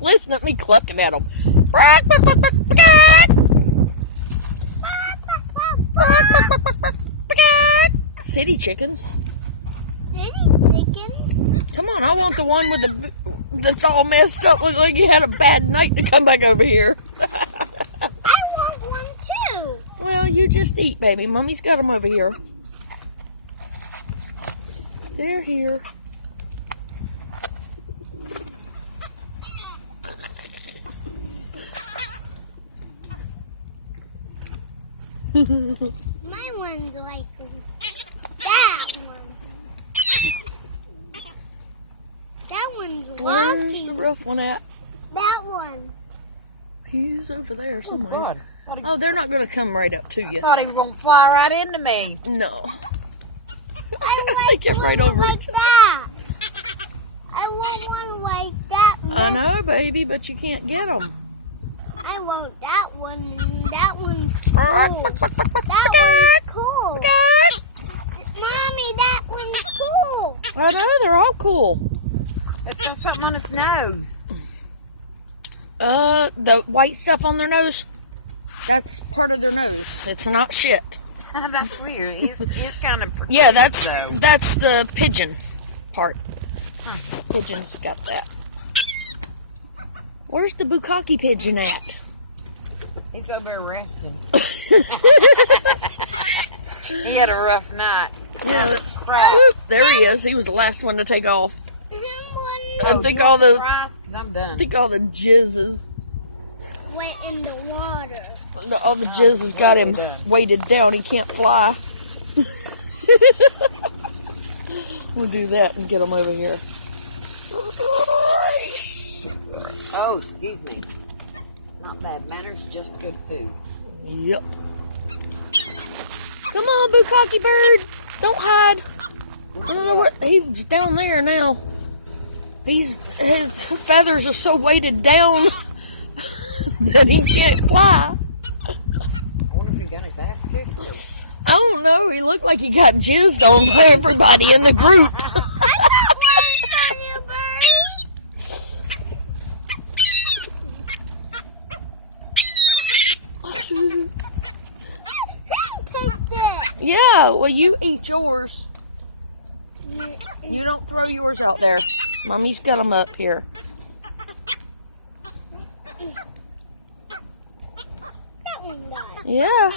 Listen at me clucking at them. City chickens. City chickens? Come on, I want the one with the that's all messed up. Look like you had a bad night to come back over here. I want one too. Well, you just eat, baby. Mommy's got them over here. They're here. My one's like that one. That one's walking. Where's the rough one at? That one. He's over there Oh, somewhere. God. Oh, they're not going to come right up to you. Thought he was going to fly right into me. No. I like Get one right over like it. that. I want one like that. I know, baby, but you can't get them. I want that one. That one's cool. That one's cool. Mommy, that one's cool. I know, they're all cool. It's got something on its nose. The white stuff on their nose, that's part of their nose. It's not shit. That's weird. He's kind of pretty. Yeah, that's though. the pigeon part. Pigeon's got that. Where's the bukkake pigeon at? He's over there resting. He had a rough night. Yeah. Crap. Oop, there he is. He was the last one to take off. I think all the I'm done. I think all the jizzes, Went in the water. all the jizzes got him weighted down. He can't fly. We'll do that and get him over here. Oh, excuse me. Not bad manners, just good food. Yep. Come on, bukkake bird. Don't hide. I don't know where he's down there now. His feathers are so weighted down that he can't fly. I wonder if he got his ass kicked. I don't know. He looked like he got jizzed on by everybody in the group. Yeah, well, you eat yours. You don't throw yours out there. Mommy's got them up here. That one died. Yeah.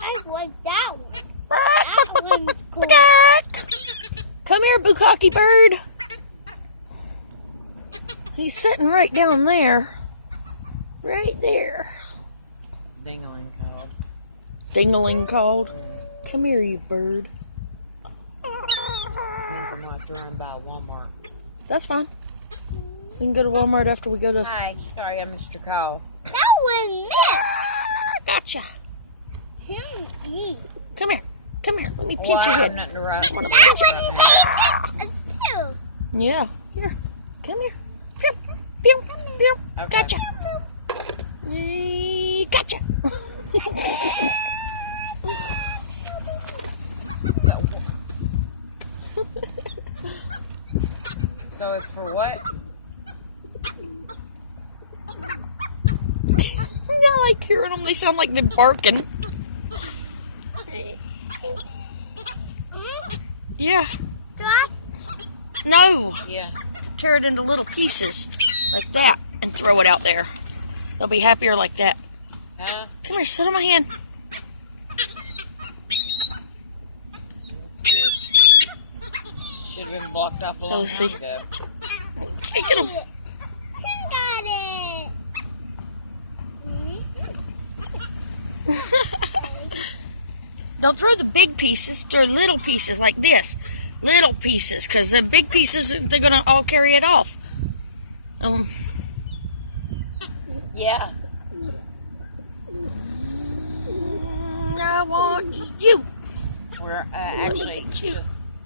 I like that one. That one's cool. Come here, bukkake bird. He's sitting right down there. Right there. Dingling called. Dingling called. Come here, you bird. Means I'm going to have to run by Walmart. That's fine. We can go to Walmart after we go to... Hi, sorry I missed your call. That one missed. Gotcha. Him eat. Come here. Come here. Let me pinch Well, your I head. have nothing to write. That one missed too. Yeah. Here. Come here. Pew, pew, pew. Okay. Gotcha. Gotcha. So it's for what? I like hearing them. They sound like they're barking. Yeah. No. Yeah. Tear it into little pieces like that and throw it out there. They'll be happier like that. Huh? Come here, sit on my hand. Should have been blocked off a long Let's time see. ago. Hey, get 'em. Him got it. Don't throw the big pieces. Throw little pieces like this. Little pieces, because the big pieces, they're going to all carry it off. Yeah. I want you. We're actually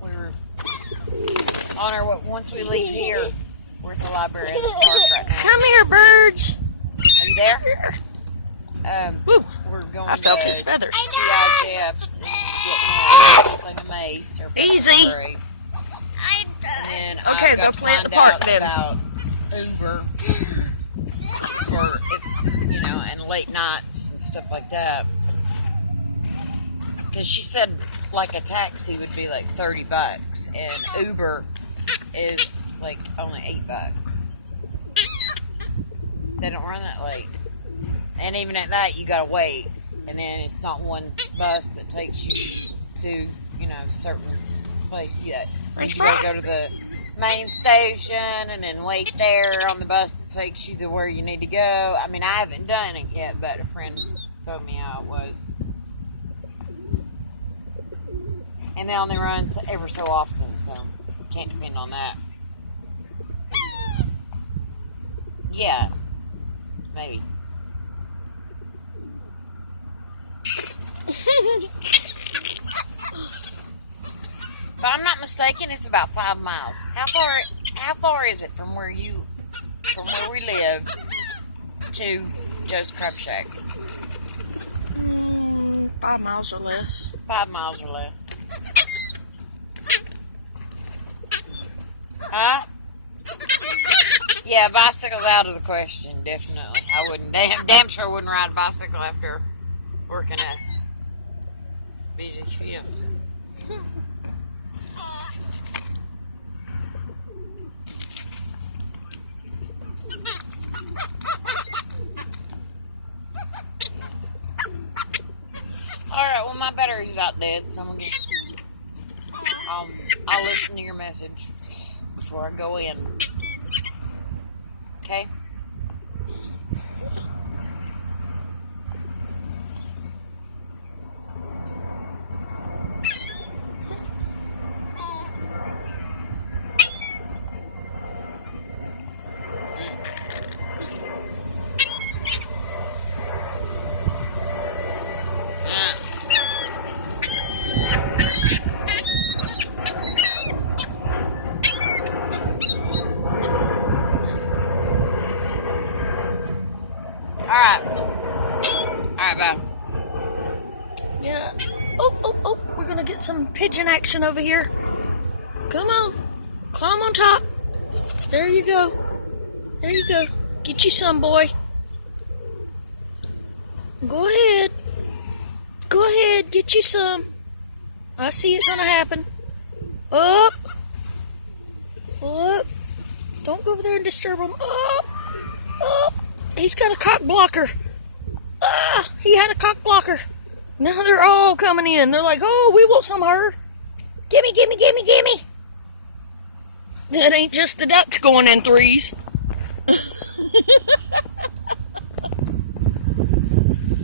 we were on our once we leave here, we're at the library in the park right now. Come here, birds. Are you there? Woo. We're going I felt to his feathers. Jeff's, getting a mace or Easy. berry. I died. Yeah, go got to play at the find park out then. about Uber for if, you know, and late nights and stuff like that. Because she said like a taxi would be like $30, and Uber is like only $8. They don't run that late, and even at that, you gotta wait. And then it's not one bus that takes you to, you know, certain place. You gotta go to the main station and then wait there on the bus that takes you to where you need to go. I mean, I haven't done it yet, but a friend told me how it was. And they only run ever so often, so can't depend on that. Yeah, maybe. If I'm not mistaken, it's about 5 miles. How far is it from where we live to Joe's Crab Shack? 5 miles or less. 5 miles or less. Huh? Yeah, bicycle's out of the question, definitely. I wouldn't, damn sure wouldn't ride a bicycle after working at busy shifts. Alright, well my battery's about dead, so I'm gonna get, I'll listen to your message before I go in. Okay? Alright, bye. Yeah. Oh, we're gonna get some pigeon action over here. Come on. Climb on top. There you go. There you go. Get you some, boy. Go ahead. Go ahead, get you some. I see it gonna happen. Up. Up. Don't go over there and disturb him. Up. Up. He's got a cock blocker. Ah, he had a cock blocker. Now they're all coming in. They're like, oh, we want some of her. Gimme, gimme, gimme, gimme. That ain't just the ducks going in threes.